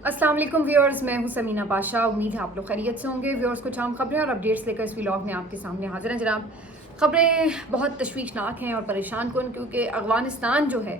अस्सलाम वालेकुम व्यूअर्स, मैं हूं समीना पाशा। उम्मीद है आप लोग खैरियत से होंगे। व्यूअर्स, कुछ आम खबरें और अपडेट्स लेकर इस व्लॉग में आपके सामने हाजिर हैं जनाब। खबरें बहुत तशवीशनाक हैं और परेशान कुन, क्योंकि अफगानिस्तान जो है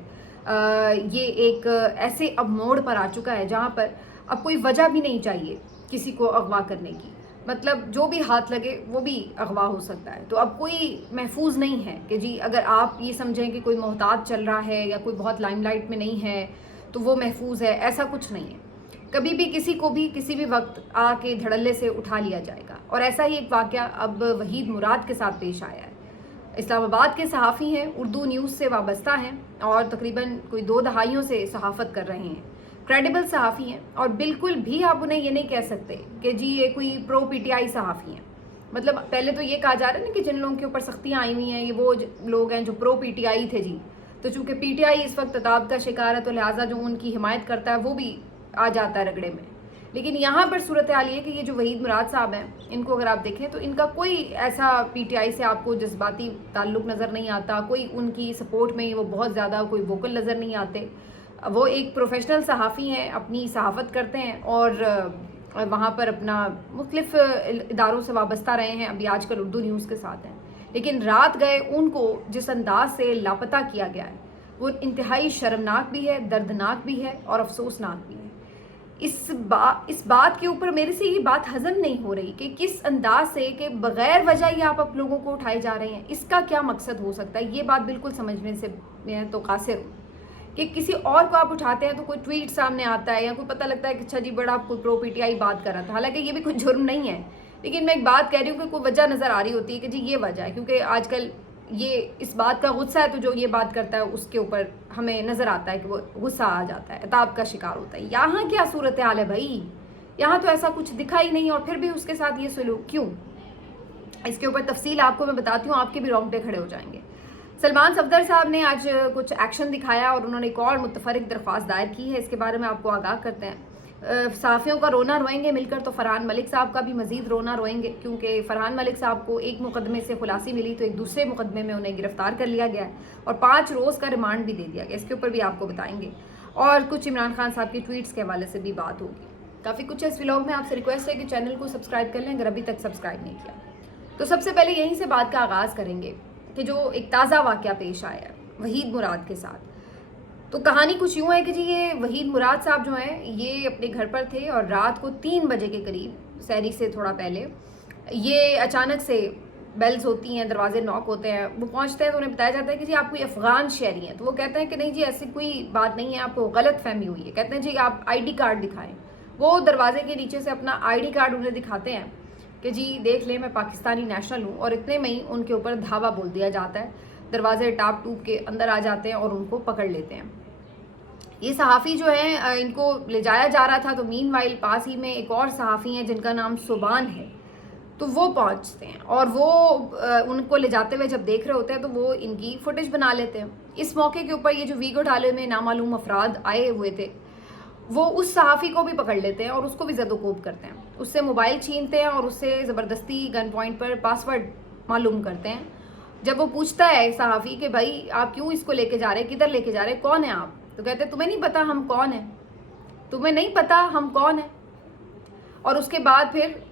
ये एक ऐसे अब मोड़ पर आ चुका है जहां पर अब कोई वजह भी नहीं चाहिए किसी को अगवा करने की। मतलब जो भी हाथ लगे वो भी अगवा हो सकता है। तो अब कोई महफूज नहीं है कि जी अगर आप ये समझें कि कोई मोहताज चल रहा है या कोई बहुत लाइमलाइट में नहीं है तो वो महफूज है, ऐसा कुछ नहीं है। कभी भी किसी को भी किसी भी वक्त आके धड़ल्ले से उठा लिया जाएगा। और ऐसा ही एक वाक़या अब वहीद मुराद के साथ पेश आया है। इस्लामाबाद के सहाफ़ी हैं, उर्दू न्यूज़ से वाबस्ता हैं और तकरीबन कोई 2 दहाइयों से सहाफ़त कर रहे हैं। क्रेडिबल सहाफ़ी हैं और बिल्कुल भी आप उन्हें ये नहीं कह सकते कि जी ये कोई प्रो पीटीआई सहाफ़ी हैं। मतलब पहले तो ये कहा जा रहा है ना कि जिन लोगों के ऊपर सख्तियाँ आई हुई हैं ये वो लोग हैं जो प्रो पीटीआई थे जी। तो चूँकि पीटीआई इस वक्त तदाद का शिकार है तो लिहाजा जो उनकी हिमायत करता है वो भी आ जाता है रगड़े में। लेकिन यहाँ पर सूरत हाल ये कि ये जो वहीद मुराद साहब हैं, इनको अगर आप देखें तो इनका कोई ऐसा पीटीआई से आपको जज्बाती ताल्लुक़ नज़र नहीं आता। कोई उनकी सपोर्ट में वो बहुत ज़्यादा कोई वोकल नज़र नहीं आते। वो एक प्रोफेशनल सहाफ़ी हैं, अपनी सहाफ़त करते हैं और वहाँ पर अपना मुख्तलिफ़ इदारों से वाबस्ता रहे हैं। अभी आजकल उर्दू न्यूज़ के साथ हैं। लेकिन रात गए उनको जिस अंदाज से लापता किया गया है वो इंतहाई शर्मनाक भी है, दर्दनाक भी है और अफसोसनाक भी है। इस बात के ऊपर मेरे से ये बात हजम नहीं हो रही कि किस अंदाज से कि बगैर वजह ही आप लोगों को उठाए जा रहे हैं। इसका क्या मकसद हो सकता है, ये बात बिल्कुल समझने से मैं तो कासिर हूँ कि किसी और को आप उठाते हैं तो कोई ट्वीट सामने आता है या कोई पता लगता है कि अच्छा जी बड़ा कोई प्रो पीटीआई बात कर रहा था। हालांकि ये भी कोई जुर्म नहीं है, लेकिन मैं एक बात कह रही हूँ कि कोई वजह नज़र आ रही होती है कि जी ये वजह है, क्योंकि आजकल ये इस बात का गुस्सा है तो जो ये बात करता है उसके ऊपर हमें नज़र आता है कि वो गुस्सा आ जाता है, इताब का शिकार होता है। यहाँ क्या सूरत हाल है भाई, यहाँ तो ऐसा कुछ दिखा ही नहीं और फिर भी उसके साथ ये सलूक क्यों? इसके ऊपर तफसील आपको मैं बताती हूँ, आपके भी रोंगटे खड़े हो जाएंगे। सलमान सफदर साहब ने आज कुछ एक्शन दिखाया और उन्होंने एक और मुतफरिक दरख्वास्त दायर की है। इसके बारे में आपको आगाह करते हैं। सहाफ़ियों का रोना रोएंगे मिलकर तो फरहान मलिक साहब का भी मज़ीद रोना रोएंगे, क्योंकि फरहान मलिक साहब को एक मुकदमे से खुलासी मिली तो एक दूसरे मुकदमे में उन्हें गिरफ्तार कर लिया गया है और 5 रोज़ का रिमांड भी दे दिया गया। इसके ऊपर भी आपको बताएंगे और कुछ इमरान खान साहब की ट्वीट्स के हवाले से भी बात होगी। काफ़ी कुछ है इस व्लॉग में। आपसे रिक्वेस्ट है कि चैनल को सब्सक्राइब कर लें अगर अभी तक सब्सक्राइब नहीं किया। तो सबसे पहले यहीं से बात का आगाज़ करेंगे कि जो एक ताज़ा वाक़या पेश आया है वहीद मुराद के साथ। तो कहानी कुछ यूँ है कि जी ये वहीद मुराद साहब जो हैं ये अपने घर पर थे और रात को 3 बजे के करीब, सहरी से थोड़ा पहले, ये अचानक से बेल्स होती हैं, दरवाजे नॉक होते हैं। वो पहुंचते हैं तो उन्हें बताया जाता है कि जी आप कोई अफ़गान शहरी हैं। तो वो कहते हैं कि नहीं जी ऐसी कोई बात नहीं है, आपको गलत फहमी हुई है। कहते हैं जी आप ID कार्ड दिखाएं। वो दरवाजे के नीचे से अपना ID कार्ड उन्हें दिखाते हैं कि जी देख लें मैं पाकिस्तानी नेशनल हूँ, और इतने में ही उनके ऊपर धावा बोल दिया जाता है। दरवाजे टाप टूप के अंदर आ जाते हैं और उनको पकड़ लेते हैं। ये सहाफ़ी जो है इनको ले जाया जा रहा था तो मीनवाइल पास ही में एक और सहाफ़ी हैं जिनका नाम सुबान है, तो वो पहुंचते हैं और वो उनको ले जाते हुए जब देख रहे होते हैं तो वो इनकी फुटेज बना लेते हैं। इस मौके के ऊपर ये जो वीगो डाले में नामालूम अफराद आए हुए थे वो उस सहाफ़ी को भी पकड़ लेते हैं और उसको भी ज़दोकोब करते हैं, उससे मोबाइल छीनते हैं और उससे ज़बरदस्ती गन पॉइंट पर पासवर्ड मालूम करते हैं। जब वो पूछता है सहाफ़ी कि भाई आप क्यों इसको लेके जा रहे हैं, किधर लेके जा रहे हैं, कौन है आप, तो कहते हैं तुम्हें नहीं पता हम कौन हैं, तुम्हें नहीं पता हम कौन हैं। और उसके बाद फिर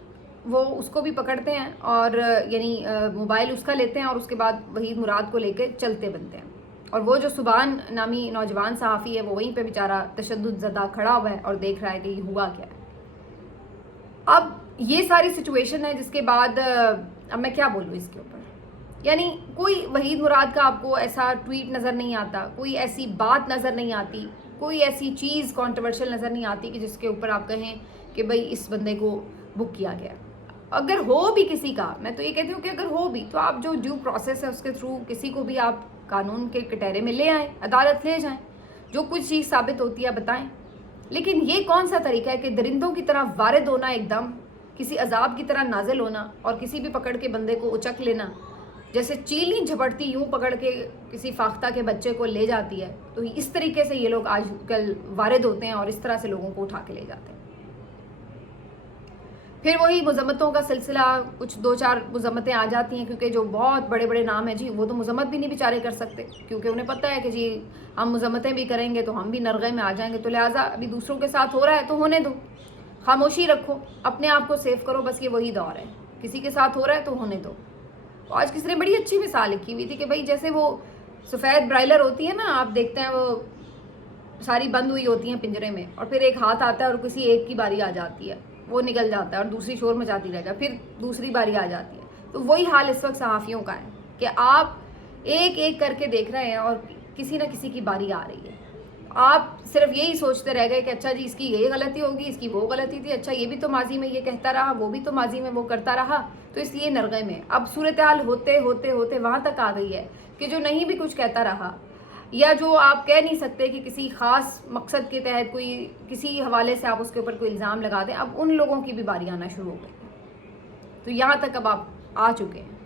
वो उसको भी पकड़ते हैं और यानी मोबाइल उसका लेते हैं और उसके बाद वहीद मुराद को लेकर चलते बनते हैं। और वो जो सुबान नामी नौजवान सहाफ़ी है वो वहीं पे बेचारा तशद्दुद ज़दा खड़ा हुआ है और देख रहा है कि ये हुआ क्या है। अब ये सारी सिचुएशन है जिसके बाद अब मैं क्या बोलूँ इसके ऊपर। यानी कोई वहीद मुराद का आपको ऐसा ट्वीट नज़र नहीं आता, कोई ऐसी बात नज़र नहीं आती, कोई ऐसी चीज़ कॉन्ट्रोवर्शियल नज़र नहीं आती कि जिसके ऊपर आप कहें कि भाई इस बंदे को बुक किया गया। अगर हो भी किसी का, मैं तो ये कहती हूँ कि अगर हो भी तो आप जो ड्यू प्रोसेस है उसके थ्रू किसी को भी आप कानून के कटहरे में ले आएँ, अदालत ले जाएँ, जो कुछ चीज़ साबित होती है बताएं। लेकिन ये कौन सा तरीका है कि दरिंदों की तरह वारिद होना, एकदम किसी अजाब की तरह नाजिल होना और किसी भी पकड़ के बंदे को उचक लेना, जैसे चील नहीं झपटती यूं पकड़ के किसी फाख्ता के बच्चे को ले जाती है। तो इस तरीके से ये लोग आजकल वारिद होते हैं और इस तरह से लोगों को उठा के ले जाते हैं। پھر وہی مذمتوں کا سلسلہ، کچھ 2-4 مذمتیں آ جاتی ہیں، کیونکہ جو بہت بڑے بڑے نام ہیں جی وہ تو مذمت بھی نہیں بیچارے کر سکتے، کیونکہ انہیں پتہ ہے کہ جی ہم مذمتیں بھی کریں گے تو ہم بھی نرغے میں آ جائیں گے، تو لہٰذا ابھی دوسروں کے ساتھ ہو رہا ہے تو ہونے دو، خاموشی رکھو، اپنے آپ کو سیو کرو، بس یہ وہی دور ہے، کسی کے ساتھ ہو رہا ہے تو ہونے دو۔ آج کسی نے بڑی اچھی مثال لکھی ہوئی تھی کہ بھائی جیسے وہ سفید برائلر ہوتی ہے نا، آپ دیکھتے ہیں وہ ساری بند ہوئی ہوتی ہیں پنجرے میں، اور پھر ایک ہاتھ آتا ہے اور کسی ایک کی باری آ جاتی ہے، وہ نکل جاتا ہے اور دوسری شور مچاتی رہ جائے، پھر دوسری باری آ جاتی ہے۔ تو وہی حال اس وقت صحافیوں کا ہے کہ آپ ایک ایک کر کے دیکھ رہے ہیں اور کسی نہ کسی کی باری آ رہی ہے، آپ صرف یہی سوچتے رہ گئے کہ اچھا جی اس کی یہ غلطی ہوگی، اس کی وہ غلطی تھی، اچھا یہ بھی تو ماضی میں یہ کہتا رہا، وہ بھی تو ماضی میں وہ کرتا رہا، تو اس لیے نرغے میں۔ اب صورتحال ہوتے ہوتے ہوتے وہاں تک آ گئی ہے کہ جو نہیں بھی کچھ کہتا رہا، یا جو آپ کہہ نہیں سکتے کہ کسی خاص مقصد کے تحت کوئی کسی حوالے سے آپ اس کے اوپر کوئی الزام لگا دیں، اب ان لوگوں کی بھی باری آنا شروع ہو گئی، تو یہاں تک اب آپ آ چکے ہیں۔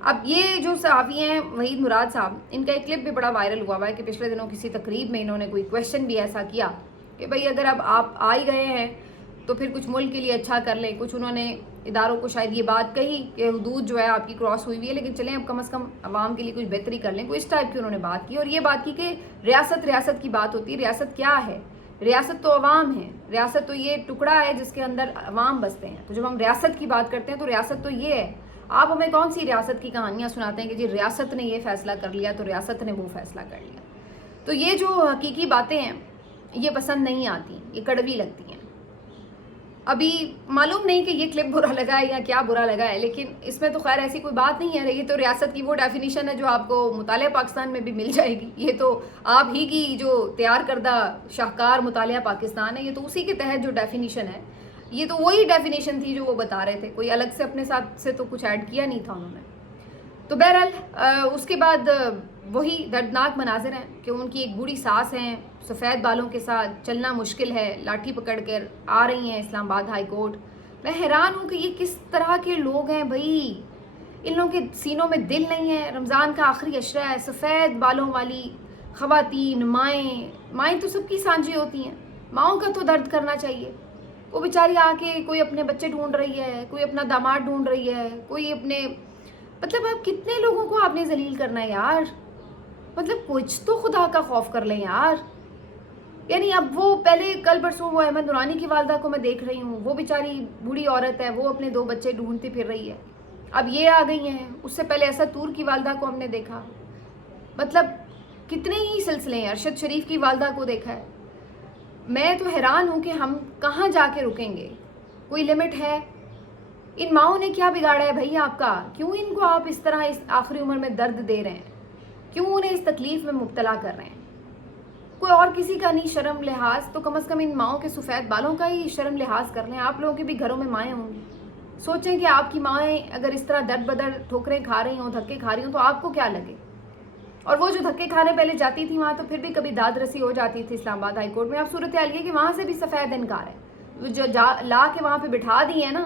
اب یہ جو صحافی ہیں وحید مراد صاحب، ان کا ایک کلپ بھی بڑا وائرل ہوا ہے کہ پچھلے دنوں کسی تقریب میں انہوں نے کوئی کویشچن بھی ایسا کیا کہ بھئی اگر اب آپ آ ہی گئے ہیں تو پھر کچھ ملک کے لیے اچھا کر لیں، کچھ انہوں نے اداروں کو شاید یہ بات کہی کہ حدود جو ہے آپ کی کراس ہوئی ہوئی ہے، لیکن چلیں اب کم از کم عوام کے لیے کچھ بہتری کر لیں، کوئی اس ٹائپ کی انہوں نے بات کی، اور یہ بات کی کہ ریاست کی بات ہوتی ہے، ریاست کیا ہے؟ ریاست تو عوام ہے، ریاست تو یہ ٹکڑا ہے جس کے اندر عوام بستے ہیں، تو جب ہم ریاست کی بات کرتے ہیں تو ریاست تو یہ ہے۔ آپ ہمیں کون سی ریاست کی کہانیاں سناتے ہیں کہ جی ریاست نے یہ فیصلہ کر لیا تو ریاست نے وہ فیصلہ کر لیا؟ تو یہ جو حقیقی باتیں ہیں یہ پسند نہیں آتی، یہ کڑوی لگتی ہیں۔ ابھی معلوم نہیں کہ یہ کلپ برا لگا ہے یا کیا برا لگا ہے، لیکن اس میں تو خیر ایسی کوئی بات نہیں ہے، یہ تو ریاست کی وہ ڈیفینیشن ہے جو آپ کو مطالعہ پاکستان میں بھی مل جائے گی، یہ تو آپ ہی کی جو تیار کردہ شاہکار مطالعہ پاکستان ہے، یہ تو اسی کے تحت جو ڈیفینیشن ہے، یہ تو وہی ڈیفینیشن تھی جو وہ بتا رہے تھے، کوئی الگ سے اپنے ساتھ سے تو کچھ ایڈ کیا نہیں تھا انہوں نے۔ تو بہرحال اس کے بعد وہی دردناک مناظر ہیں کہ ان کی ایک بوڑھی ساس ہیں سفید بالوں کے ساتھ، چلنا مشکل ہے، لاٹھی پکڑ کر آ رہی ہیں اسلام آباد ہائی کورٹ۔ میں حیران ہوں کہ یہ کس طرح کے لوگ ہیں بھائی، ان لوگوں کے سینوں میں دل نہیں ہے۔ رمضان کا آخری عشرہ ہے، سفید بالوں والی خواتین، مائیں تو سب کی سانجھی ہوتی ہیں، ماؤں کا تو درد کرنا چاہیے۔ وہ بیچاری آ کے کوئی اپنے بچے ڈھونڈ رہی ہے، کوئی اپنا داماد ڈھونڈ رہی ہے، کوئی اپنے، مطلب اب کتنے لوگوں کو آپ نے ذلیل کرنا ہے یار، مطلب کچھ تو خدا کا خوف کر لیں یار۔ یعنی اب وہ پہلے کل پرسوں وہ احمد نورانی کی والدہ کو میں دیکھ رہی ہوں، وہ بیچاری بوڑھی عورت ہے، وہ اپنے 2 بچے ڈھونڈتی پھر رہی ہے، اب یہ آ گئی ہیں، اس سے پہلے اسد طور کی والدہ کو ہم نے دیکھا، مطلب کتنے ہی سلسلے ہیں، ارشد شریف کی والدہ کو دیکھا ہے۔ میں تو حیران ہوں کہ ہم کہاں جا کے رکیں گے، کوئی لمٹ ہے؟ ان ماؤں نے کیا بگاڑا ہے بھائی آپ کا؟ کیوں ان کو آپ اس طرح اس آخری عمر میں درد دے رہے ہیں؟ کیوں انہیں اس تکلیف میں مبتلا کر رہے ہیں؟ کوئی اور کسی کا نہیں شرم لحاظ، تو کم از کم ان ماؤں کے سفید بالوں کا ہی شرم لحاظ کر لیں۔ آپ لوگوں کے بھی گھروں میں مائیں ہوں گی، سوچیں کہ آپ کی مائیں اگر اس طرح درد بدر ٹھوکریں کھا رہی ہوں، دھکے کھا رہی ہوں، تو آپ کو کیا لگے؟ اور وہ جو دھکے کھانے پہلے جاتی تھی وہاں تو پھر بھی کبھی داد رسی ہو جاتی تھی اسلام آباد ہائی کورٹ میں، اب صورتحال یہ کہ وہاں سے بھی سفید انکار ہے، جو لا کے وہاں پہ بٹھا دی ہیں نا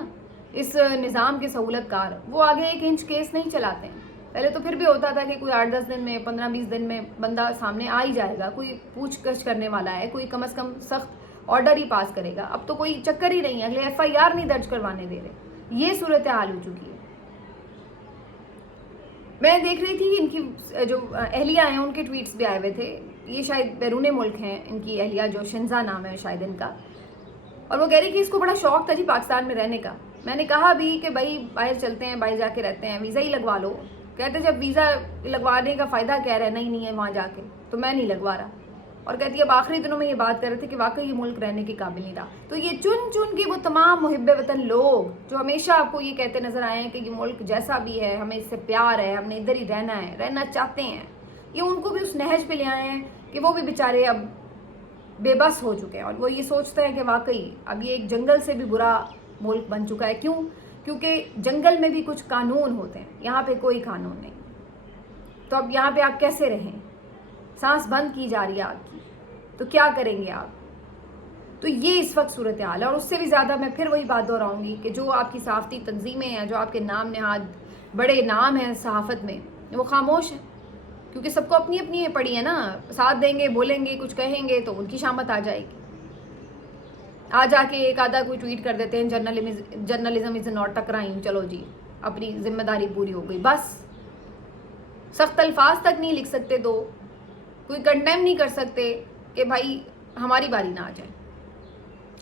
اس نظام کے سہولت کار، وہ آگے 1 انچ کیس نہیں چلاتے ہیں۔ پہلے تو پھر بھی ہوتا تھا کہ کوئی 8-10 دن میں، 15-20 دن میں بندہ سامنے آ ہی جائے گا، کوئی پوچھ گچھ کرنے والا ہے، کوئی کم از کم سخت آرڈر ہی پاس کرے گا۔ اب تو کوئی چکر ہی نہیں ہے، اگلے FIR نہیں درج کروانے دے رہے، یہ صورتحال ہو چکی ہے۔ میں دیکھ رہی تھی کہ ان کی جو اہلیہ ہیں ان کے ٹویٹس بھی آئے ہوئے تھے، یہ شاید بیرون ملک ہیں ان کی اہلیہ، جو شنزا نام ہے شاید ان کا، اور وہ کہہ رہی کہ اس کو بڑا شوق تھا جی پاکستان میں رہنے کا۔ میں نے کہا بھی کہ بھائی باہر چلتے ہیں، باہر جا کے رہتے ہیں، ویزا ہی لگوا لو۔ کہتے جب ویزا لگوانے کا فائدہ کیا رہنا ہی نہیں ہے وہاں جا کے، تو میں نہیں لگوا رہا۔ اور کہتی ہے اب آخری دنوں میں یہ بات کر رہے تھے کہ واقعی یہ ملک رہنے کے قابل نہیں رہا۔ تو یہ چن چن کے وہ تمام محب وطن لوگ جو ہمیشہ آپ کو یہ کہتے نظر آئے ہیں کہ یہ ملک جیسا بھی ہے ہمیں اس سے پیار ہے، ہم نے ادھر ہی رہنا ہے، رہنا چاہتے ہیں، یہ ان کو بھی اس نہج پہ لے آئے ہیں کہ وہ بھی بیچارے اب بے بس ہو چکے ہیں، اور وہ یہ سوچتے ہیں کہ واقعی اب یہ ایک جنگل سے بھی برا ملک بن چکا ہے۔ کیوں؟ کیونکہ جنگل میں بھی کچھ قانون ہوتے ہیں، یہاں پہ کوئی قانون نہیں، تو اب یہاں پہ آپ کیسے رہیں؟ سانس بند کی جا رہی ہے آپ کی، تو کیا کریں گے آپ؟ تو یہ اس وقت صورتحال ہے، اور اس سے بھی زیادہ میں پھر وہی بات دہراؤں گی کہ جو آپ کی صحافتی تنظیمیں ہیں، جو آپ کے نام نہاد بڑے نام ہیں صحافت میں، وہ خاموش ہیں، کیونکہ سب کو اپنی اپنی پڑی ہے نا، ساتھ دیں گے، بولیں گے، کچھ کہیں گے تو ان کی شامت آ جائے گی۔ आ जाके एक आधा कोई ट्वीट कर देते हैं journalism is not a crime, चलो जी अपनी जिम्मेदारी पूरी हो गई, बस। सख्त अल्फाज तक नहीं लिख सकते, तो कोई कंडेम नहीं कर सकते कि भाई हमारी बारी ना आ जाए,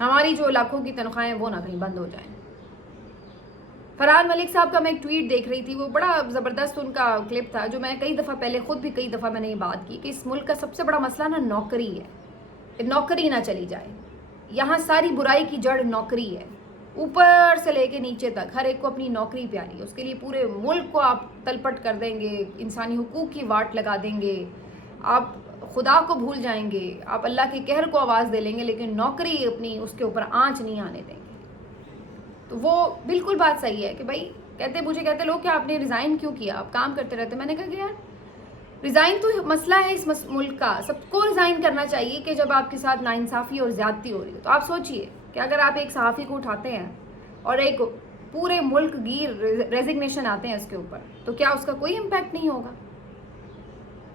हमारी जो लाखों की तनख्वाहें वो ना कहीं बंद हो जाएं। फरहान मलिक साहब का मैं एक ट्वीट देख रही थी, वो बड़ा ज़बरदस्त उनका क्लिप था, जो मैं कई दफ़ा पहले खुद भी कई दफ़ा मैंने ये बात की कि इस मुल्क का सबसे बड़ा मसला ना नौकरी है, नौकरी ना चली जाए। यहाँ सारी बुराई की जड़ नौकरी है, ऊपर से लेके नीचे तक हर एक को अपनी नौकरी प्यारी है, उसके लिए पूरे मुल्क को आप तलपट कर देंगे, इंसानी हुकूक की वाट लगा देंगे, आप खुदा को भूल जाएंगे, आप अल्लाह के कहर को आवाज़ दे लेंगे, लेकिन नौकरी अपनी उसके ऊपर आँच नहीं आने देंगे। तो वो बिल्कुल बात सही है कि भाई मुझे कहते लोग कि आपने रिज़ाइन क्यों किया, आप काम करते रहते। मैंने कहा कि यार रिज़ाइन तो मसला है इस मुल्क का, सबको रिज़ाइन करना चाहिए कि जब आपके साथ नाइंसाफ़ी और ज़्यादती हो रही हो। तो आप सोचिए कि अगर आप एक सहाफ़ी को उठाते हैं और एक पूरे मुल्क गिर रेजिग्नेशन आते हैं इसके ऊपर, तो क्या उसका कोई इम्पैक्ट नहीं होगा?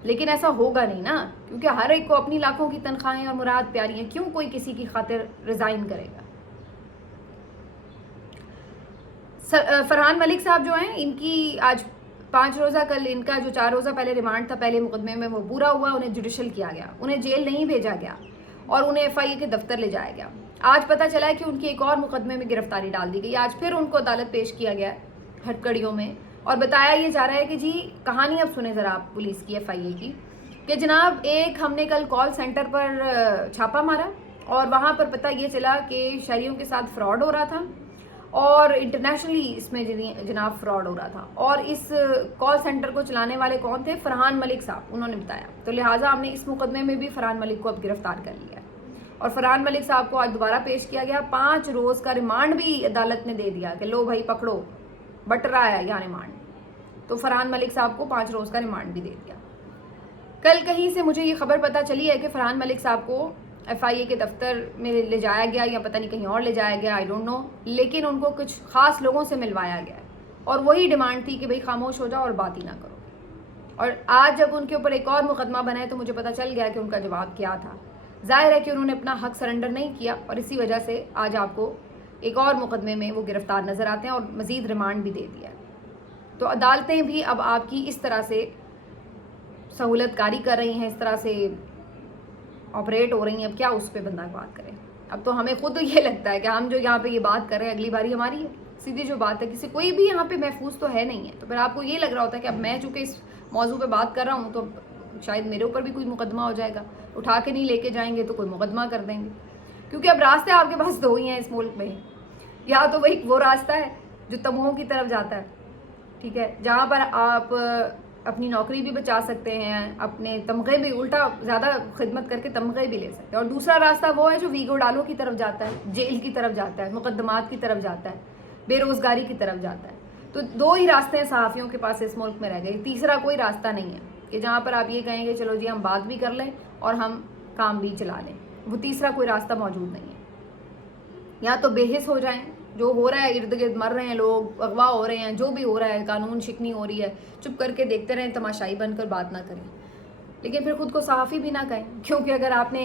लेकिन ऐसा होगा नहीं ना, क्योंकि हर एक को अपनी लाखों की तनख्वाहें और मुराद प्यारी हैं, क्यों कोई किसी की खातिर रिज़ाइन करेगा? फरहान मलिक साहब जो हैं, इनकी आज 5 रोज़ा, कल इनका जो 4 रोज़ा पहले रिमांड था पहले मुकदमे में, वो पूरा हुआ, उन्हें जुडिशल किया गया, उन्हें जेल नहीं भेजा गया और उन्हें FIA के दफ्तर ले जाया गया। आज पता चला है कि उनकी एक और मुकदमे में गिरफ्तारी डाल दी गई, आज फिर उनको अदालत पेश किया गया हथकड़ियों में, और बताया ये जा रहा है कि जी कहानी अब सुने ज़रा आप पुलिस की FIA की, कि जनाब हमने कल कॉल सेंटर पर छापा मारा और वहाँ पर पता ये चला कि शहरियों के साथ फ्रॉड हो रहा था और इंटरनेशनली इसमें जनाब फ्रॉड हो रहा था, और इस कॉल सेंटर को चलाने वाले कौन थे? फरहान मलिक साहब, उन्होंने बताया। तो लिहाजा हमने इस मुकदमे में भी फरहान मलिक को अब गिरफ्तार कर लिया है और फरहान मलिक साहब को आज दोबारा पेश किया गया। 5 रोज़ का रिमांड भी अदालत ने दे दिया कि लो भाई पकड़ो, बट रहा है यहाँ रिमांड। तो फरहान मलिक साहब को 5 रोज़ का रिमांड भी दे दिया। कल कहीं से मुझे ये खबर पता चली है कि फरहान मलिक साहब को FIA के दफ्तर में ले जाया गया या पता नहीं कहीं और ले जाया गया, आई डोंट नो, लेकिन उनको कुछ ख़ास लोगों से मिलवाया गया और वही डिमांड थी कि भाई खामोश हो जाओ और बात ही ना करो। और आज जब उनके ऊपर एक और मुकदमा बना है तो मुझे पता चल गया कि उनका जवाब क्या था। जाहिर है कि उन्होंने अपना हक सरेंडर नहीं किया और इसी वजह से आज आपको एक और मुकदमे में वो गिरफ्तार नज़र आते हैं और मज़ीद रिमांड भी दे दिया है। तो अदालतें भी अब आपकी इस तरह से सहूलतकारी कर रही हैं, इस तरह से ऑपरेट हो रही हैं। अब क्या उस पर बंदा बात करें? अब तो हमें खुद ये लगता है कि हम जो यहाँ पे ये बात कर रहे हैं अगली बारी हमारी है, सीधी जो बात है, किसी कोई भी यहाँ पे महफूज तो है नहीं है। तो फिर आपको ये लग रहा होता है कि अब मैं चूँकि इस मौजू पे बात कर रहा हूँ तो शायद मेरे ऊपर भी कोई मुकदमा हो जाएगा, उठा के नहीं लेके जाएंगे तो कोई मुकदमा कर देंगे। क्योंकि अब रास्ते आपके पास 2 ही हैं इस मुल्क में, या तो वही वो रास्ता है जो तमोह की तरफ जाता है, ठीक है, जहाँ पर आप अपनी नौकरी भी बचा सकते हैं, अपने तमगे भी उल्टा ज़्यादा खिदमत करके तमगे भी ले सकते हैं, और दूसरा रास्ता वो है जो वीगो डालो की तरफ जाता है, जेल की तरफ जाता है, मुकदमात की तरफ जाता है, बेरोज़गारी की तरफ जाता है। तो 2 ही रास्ते हैं सहाफ़ियों के पास इस मुल्क में रह गए, तीसरा कोई रास्ता नहीं है कि जहाँ पर आप ये कहेंगे चलो जी हम बात भी कर लें और हम काम भी चला लें। वो तीसरा कोई रास्ता मौजूद नहीं है। या तो बेहिस हो जाएं, जो हो रहा है, इर्द गिर्द मर रहे हैं लोग, अगवा हो रहे हैं, जो भी हो रहा है, कानून शिकनी हो रही है, चुप करके देखते रहें, तमाशाई बनकर बात ना करें, लेकिन फिर खुद को सहाफ़ी भी ना कहें, क्योंकि अगर आपने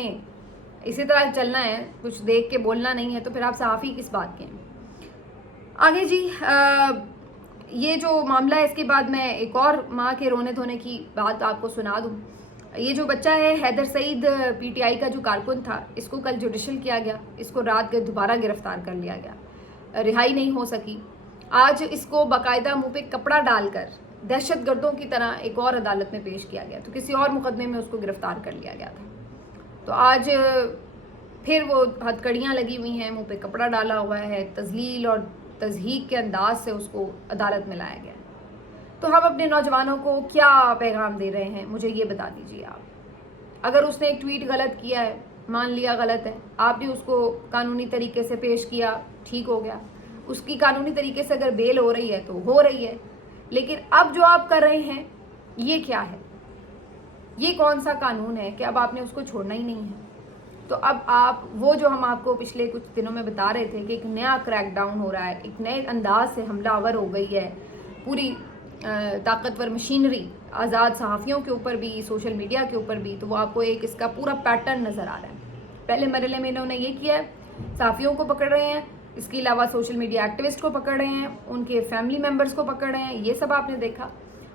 इसी तरह चलना है, कुछ देख के बोलना नहीं है, तो फिर आप सहाफ़ी किस बात के हैं? आगे जी ये जो मामला है, इसके बाद मैं एक और माँ के रोने धोने की बात आपको सुना दूँ। ये जो बच्चा है हैदर सईद, PTI का जो कारकुन था, इसको कल जुडिशल किया गया, इसको रात के दोबारा गिरफ्तार कर लिया गया, रिहाई नहीं हो सकी। आज इसको बाकायदा मुंह पे कपड़ा डालकर दहशतगर्दों की तरह एक और अदालत में पेश किया गया, तो किसी और मुकदमे में उसको गिरफ्तार कर लिया गया था। तो आज फिर वो हथकड़ियाँ लगी हुई हैं, मुंह पे कपड़ा डाला हुआ है, तजलील और तज़हीक के अंदाज से उसको अदालत में लाया गया। तो हम अपने नौजवानों को क्या पैगाम दे रहे हैं, मुझे ये बता दीजिए आप। अगर उसने एक ट्वीट गलत किया है, मान लिया गलत है, आपने उसको कानूनी तरीके से पेश किया, ठीक हो गया, उसकी कानूनी तरीके से अगर बेल हो रही है तो हो रही है, लेकिन अब जो आप कर रहे हैं ये क्या है? ये कौन सा कानून है कि अब आपने उसको छोड़ना ही नहीं है? तो अब आप वो जो हम आपको पिछले कुछ दिनों में बता रहे थे कि एक नया क्रैकडाउन हो रहा है, एक नए अंदाज से हमलावर हो गई है पूरी ताकतवर मशीनरी आज़ाद सहाफ़ियों के ऊपर भी, सोशल मीडिया के ऊपर भी, तो वो आपको एक इसका पूरा पैटर्न नज़र आ रहा है। पहले मरहले में इन्होंने ये किया है صحافیوں کو پکڑ رہے ہیں، اس کے علاوہ سوشل میڈیا ایکٹیوسٹ کو پکڑ رہے ہیں، ان کے فیملی ممبرز کو پکڑ رہے ہیں، یہ سب آپ نے دیکھا.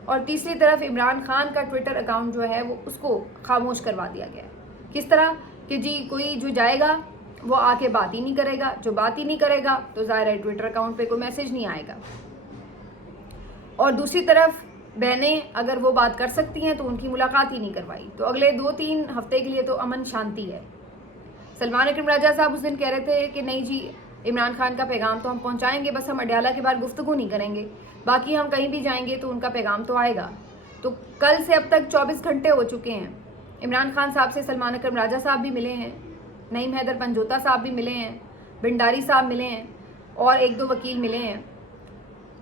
اور تیسری طرف عمران خان کا ٹویٹر اکاؤنٹ جو ہے وہ اس کو خاموش کروا دیا گیا ہے. کس طرح کہ جی کوئی جو جائے گا وہ آ کے بات ہی نہیں کرے گا، جو بات ہی نہیں کرے گا تو ظاہر ہے ٹویٹر اکاؤنٹ پہ کوئی میسج نہیں آئے گا. اور دوسری طرف بہنیں اگر وہ بات کر سکتی ہیں تو ان کی ملاقات ہی نہیں کروائی. تو اگلے 2-3 ہفتے کے لیے تو امن شانتی ہے. سلمان اکرم راجہ صاحب اس دن کہہ رہے تھے کہ نہیں جی عمران خان کا پیغام تو ہم پہنچائیں گے، بس ہم اڈیالہ کے بعد گفتگو نہیں کریں گے، باقی ہم کہیں بھی جائیں گے تو ان کا پیغام تو آئے گا. تو کل سے اب تک 24 گھنٹے ہو چکے ہیں. عمران خان صاحب سے سلمان اکرم راجہ صاحب بھی ملے ہیں، نعیم حیدر پنجوتا صاحب بھی ملے ہیں، بنڈاری صاحب ملے ہیں اور 1-2 وکیل ملے ہیں.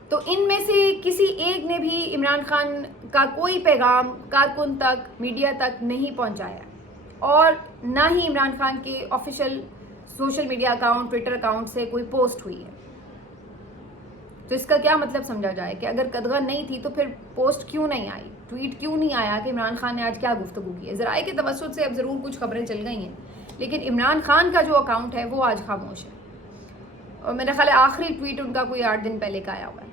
تو ان میں سے کسی ایک نے بھی عمران خان کا کوئی پیغام کارکن تک، میڈیا تک نہیں پہنچایا، اور نہ ہی عمران خان کے official social media account, Twitter account سے کوئی پوسٹ ہوئی ہے. تو اس کا کیا مطلب سمجھا جائے کہ اگر قدغن نہیں تھی تو پھر پوسٹ کیوں نہیں آئی، ٹویٹ کیوں نہیں آیا کہ عمران خان نے آج کیا گفتگو کی ہے. ذرائع کے توسط سے اب ضرور کچھ خبریں چل گئی ہیں، لیکن عمران خان کا جو اکاؤنٹ ہے وہ آج خاموش ہے. اور میرا خیال ہے آخری ٹویٹ ان کا کوئی 8 دن پہلے کا آیا ہوا ہے.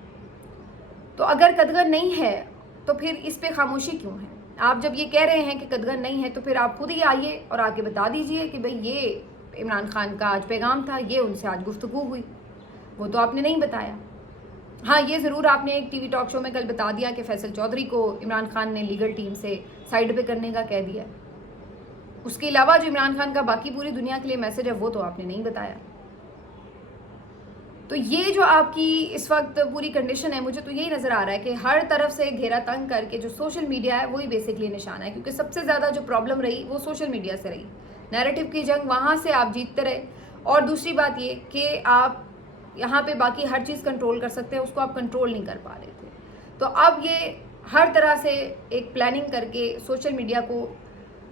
تو اگر قدغن نہیں ہے تو پھر اس پہ خاموشی کیوں ہے؟ آپ جب یہ کہہ رہے ہیں کہ قدغن نہیں ہے تو پھر آپ خود ہی آئیے اور آ کے بتا دیجئے کہ بھئی یہ عمران خان کا آج پیغام تھا، یہ ان سے آج گفتگو ہوئی. وہ تو آپ نے نہیں بتایا. ہاں یہ ضرور آپ نے ایک ٹی وی ٹاک شو میں کل بتا دیا کہ فیصل چودھری کو عمران خان نے لیگل ٹیم سے سائیڈ پہ کرنے کا کہہ دیا. اس کے علاوہ جو عمران خان کا باقی پوری دنیا کے لیے میسج ہے وہ تو آپ نے نہیں بتایا. تو یہ جو آپ کی اس وقت پوری کنڈیشن ہے، مجھے تو یہی نظر آ رہا ہے کہ ہر طرف سے گھیرا تنگ کر کے جو سوشل میڈیا ہے وہی بیسکلی نشانہ ہے، کیونکہ سب سے زیادہ جو پرابلم رہی وہ سوشل میڈیا سے رہی. نیریٹو کی جنگ وہاں سے آپ جیتتے رہے. اور دوسری بات یہ کہ آپ یہاں پہ باقی ہر چیز کنٹرول کر سکتے ہیں، اس کو آپ کنٹرول نہیں کر پا رہے تھے. تو اب یہ ہر طرح سے ایک پلاننگ کر کے سوشل میڈیا کو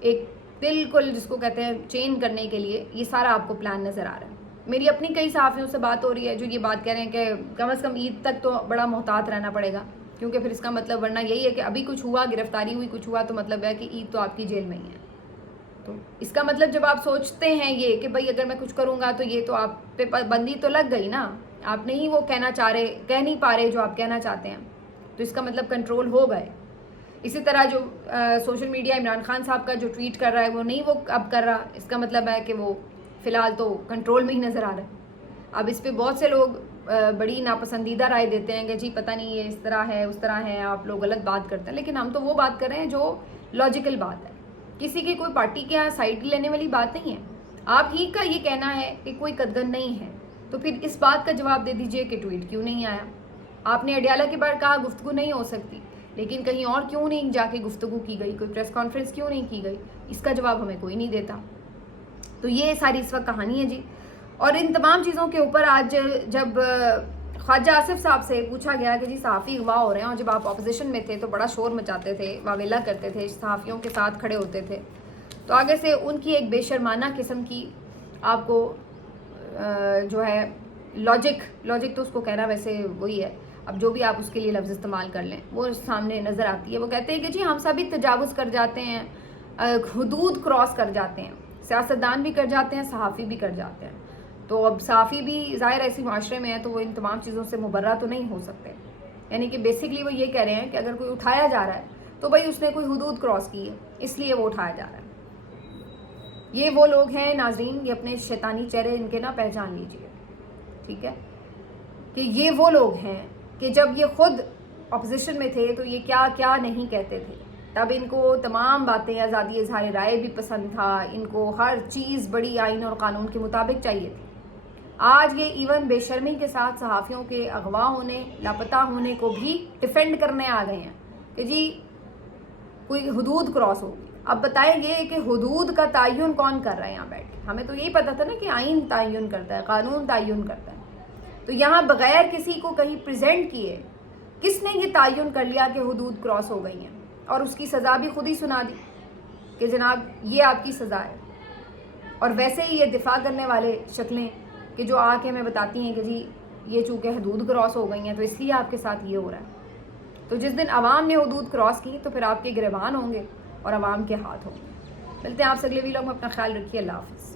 ایک بالکل جس کو کہتے ہیں چین کرنے کے لیے یہ سارا آپ کو پلان نظر آ رہا ہے. میری اپنی کئی صحافیوں سے بات ہو رہی ہے جو یہ بات کہہ رہے ہیں کہ کم از کم عید تک تو بڑا محتاط رہنا پڑے گا، کیونکہ پھر اس کا مطلب ورنہ یہی ہے کہ ابھی کچھ ہوا، گرفتاری ہوئی، کچھ ہوا تو مطلب ہے کہ عید تو آپ کی جیل میں ہی ہے. تو اس کا مطلب جب آپ سوچتے ہیں یہ کہ بھائی اگر میں کچھ کروں گا تو یہ تو آپ پہ بندی تو لگ گئی نا، آپ نہیں وہ کہہ نہیں پا رہے جو آپ کہنا چاہتے ہیں، تو اس کا مطلب کنٹرول ہو گئے. اسی طرح جو سوشل میڈیا عمران خان صاحب کا جو ٹویٹ کر رہا ہے وہ نہیں وہ اب کر رہا، اس کا مطلب ہے کہ وہ فی الحال تو کنٹرول میں ہی نظر آ رہا ہے. اب اس پہ بہت سے لوگ بڑی ناپسندیدہ رائے دیتے ہیں کہ جی پتہ نہیں یہ اس طرح ہے اس طرح ہے، آپ لوگ غلط بات کرتے ہیں، لیکن ہم تو وہ بات کر رہے ہیں جو لاجیکل بات ہے. کسی کی کوئی پارٹی کے یہاں سائڈ لینے والی بات نہیں ہے. آپ ہی کا یہ کہنا ہے کہ کوئی قدغن نہیں ہے تو پھر اس بات کا جواب دے دیجئے کہ ٹویٹ کیوں نہیں آیا. آپ نے اڈیالہ کے بعد کہا گفتگو نہیں ہو سکتی، لیکن کہیں اور کیوں نہیں جا کے گفتگو کی گئی، کوئی پریس کانفرنس کیوں نہیں کی گئی، اس کا جواب ہمیں کوئی نہیں دیتا. تو یہ ساری اس وقت کہانی ہے جی. اور ان تمام چیزوں کے اوپر آج جب خواجہ آصف صاحب سے پوچھا گیا کہ جی صحافی اغوا ہو رہے ہیں، اور جب آپ اپوزیشن میں تھے تو بڑا شور مچاتے تھے، واویلا کرتے تھے، صحافیوں کے ساتھ کھڑے ہوتے تھے، تو آگے سے ان کی ایک بے شرمانہ قسم کی آپ کو جو ہے لاجک تو اس کو کہنا ویسے وہی ہے، اب جو بھی آپ اس کے لیے لفظ استعمال کر لیں وہ سامنے نظر آتی ہے. وہ کہتے ہیں کہ جی ہم سبھی تجاوز کر جاتے ہیں، حدود کراس کر جاتے ہیں، سیاستدان بھی کر جاتے ہیں، صحافی بھی کر جاتے ہیں. تو اب صحافی بھی ظاہر ایسی معاشرے میں ہے تو وہ ان تمام چیزوں سے مبرہ تو نہیں ہو سکتے. یعنی کہ بیسکلی وہ یہ کہہ رہے ہیں کہ اگر کوئی اٹھایا جا رہا ہے تو بھائی اس نے کوئی حدود کراس کی ہے، اس لیے وہ اٹھایا جا رہا ہے. یہ وہ لوگ ہیں ناظرین، یہ اپنے شیطانی چہرے ان کے نہ پہچان لیجئے، ٹھیک ہے، کہ یہ وہ لوگ ہیں کہ جب یہ خود اپوزیشن میں تھے تو یہ کیا کیا نہیں کہتے تھے. تب ان کو تمام باتیں، آزادی اظہار رائے بھی پسند تھا، ان کو ہر چیز بڑی آئین اور قانون کے مطابق چاہیے تھی. آج یہ ایون بے شرمی کے ساتھ صحافیوں کے اغوا ہونے، لاپتہ ہونے کو بھی ڈیفینڈ کرنے آ گئے ہیں کہ جی کوئی حدود کراس ہوگی. اب بتائیں گے کہ حدود کا تعین کون کر رہا ہے یہاں بیٹھ کے؟ ہمیں تو یہی پتا تھا نا کہ آئین تعین کرتا ہے، قانون تعین کرتا ہے. تو یہاں بغیر کسی کو کہیں پریزنٹ کیے کس نے یہ تعین کر لیا کہ حدود کراس ہو گئی ہیں، اور اس کی سزا بھی خود ہی سنا دی کہ جناب یہ آپ کی سزا ہے. اور ویسے ہی یہ دفاع کرنے والے شکلیں کہ جو آ کے ہمیں بتاتی ہیں کہ جی یہ چونکہ حدود کراس ہو گئی ہیں تو اس لیے آپ کے ساتھ یہ ہو رہا ہے. تو جس دن عوام نے حدود کراس کی تو پھر آپ کے گریبان ہوں گے اور عوام کے ہاتھ ہوں گے. ملتے ہیں آپ سے اگلے ویلاگ میں، اپنا خیال رکھیے، اللہ حافظ.